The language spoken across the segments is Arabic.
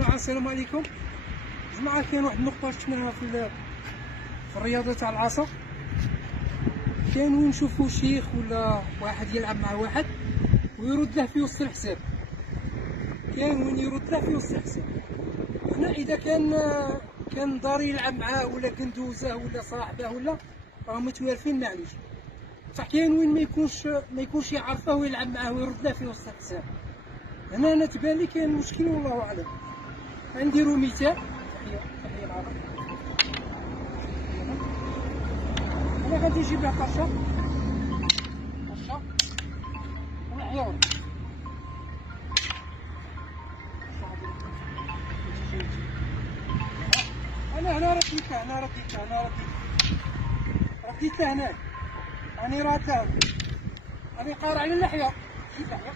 جماعة السلام عليكم. جماعة كاين واحد النقطة شفناها في الرياضة تاع العصا. كاين وين نشوفو شيخ ولا واحد يلعب مع واحد ويرد له في وسط الحساب، كاين وين يرد له في وسط الحساب. هنا إذا كان داري يلعب معاه ولا كندوزه ولا صاحبه ولا راهم متوالفين معليش، بصح كاين وين ما يكونش يعرفه ويلعب معاه ويرد له في وسط الحساب. هنا أنا تبان لي كاين مشكل والله أعلم. غنديرو مثال. تحية العرب. أنا غادي نجيب له طشة والعيون. أنا هنا رديت له هناك. راني راه راني قارع على اللحية. جيب لحية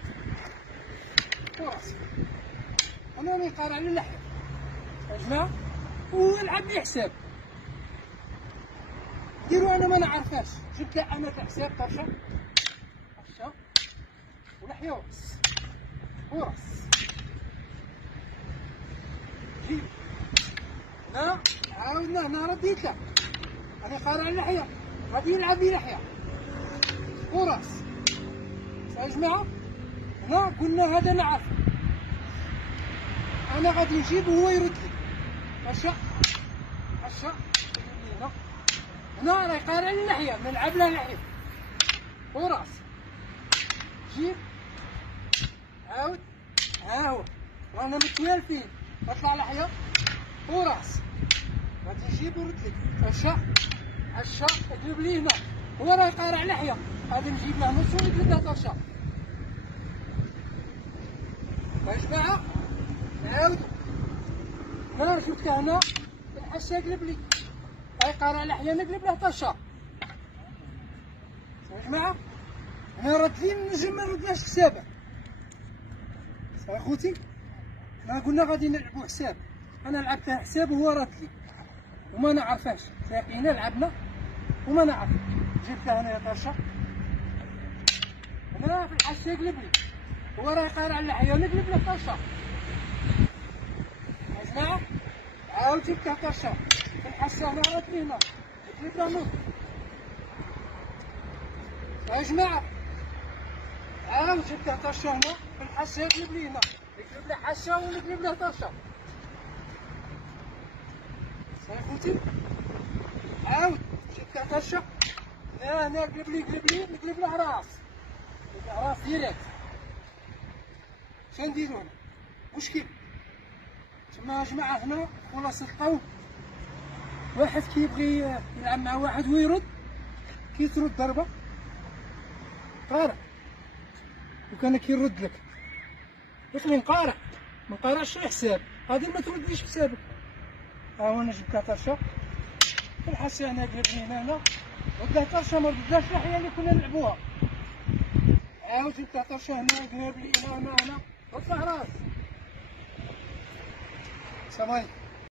وراسي. أنا راني قارع على اللحية يا جماعة، ونلعب لي حساب. ديرو أنا ما نعرفهاش، جبت له أنا في حساب طرشة ولحية وراس. جيب هنا عاودنا هنا رديت له، راني قارع على اللحية، غادي يلعب لي لحية وراس يا جماعة. هنا قلنا هذا نعرف، أنا غادي نجيب وهو يرد لي هشا هنا راه قارع لي اللحية، نلعب له لحية وراس. جيب عاود، ها هو رانا متوالفين، اطلع لحية وراس، غادي نجيب ورد لي هشا اقلب لي هنا، هو راه قارع لحية، غادي نجيب له نص ونقلب له طرشة يا جماعة. عاود هنا جبت له هنا الحشة قلب لي، هاي قارع لحية نقلب له طرشة يا جماعة. هنا رد لي نجم ما نردلهاش حسابه اخوتي. ما قلنا غادي نلعبو حساب، انا لعبتها حساب وهو رد لي وما نعرفهاش، ساقينا لعبنا وما نعرف. جبت له هنا طرشة هنا في الحشة يقلب لي، هو راه قارع اللحية نقلب له طرشة يا جماعة. عاود جبت له طرشة في الحشة هنا رد لي هنا نقلب له نص يا جماعة. عاود جبت له طرشة هنا في الحشة يقلب لي هنا، نقلب له حشة ونقلب له طرشة يا خوتي. عاود جبت له طرشة هنا قلب لي نقلب له راس ديريكت. شنو نديرو هنا؟ مشكل. تما يا جماعة هنا خلاصة القول، واحد كيبغي يلعب مع واحد ويرد، كي ترد ضربة قارع، وكان كيرد لك يخلي نقارع، ما نقارعش الحساب، غادي ما تردليش حسابك. ها هو انا جبت طرشة في الحشة هنا قلب لي هنا رد له طرشة، ما ردلهاش اللحية اللي كنا نلعبوها. عاود جبت طرشة هنا قلب لي هنا رد له راس. السلام عليكم.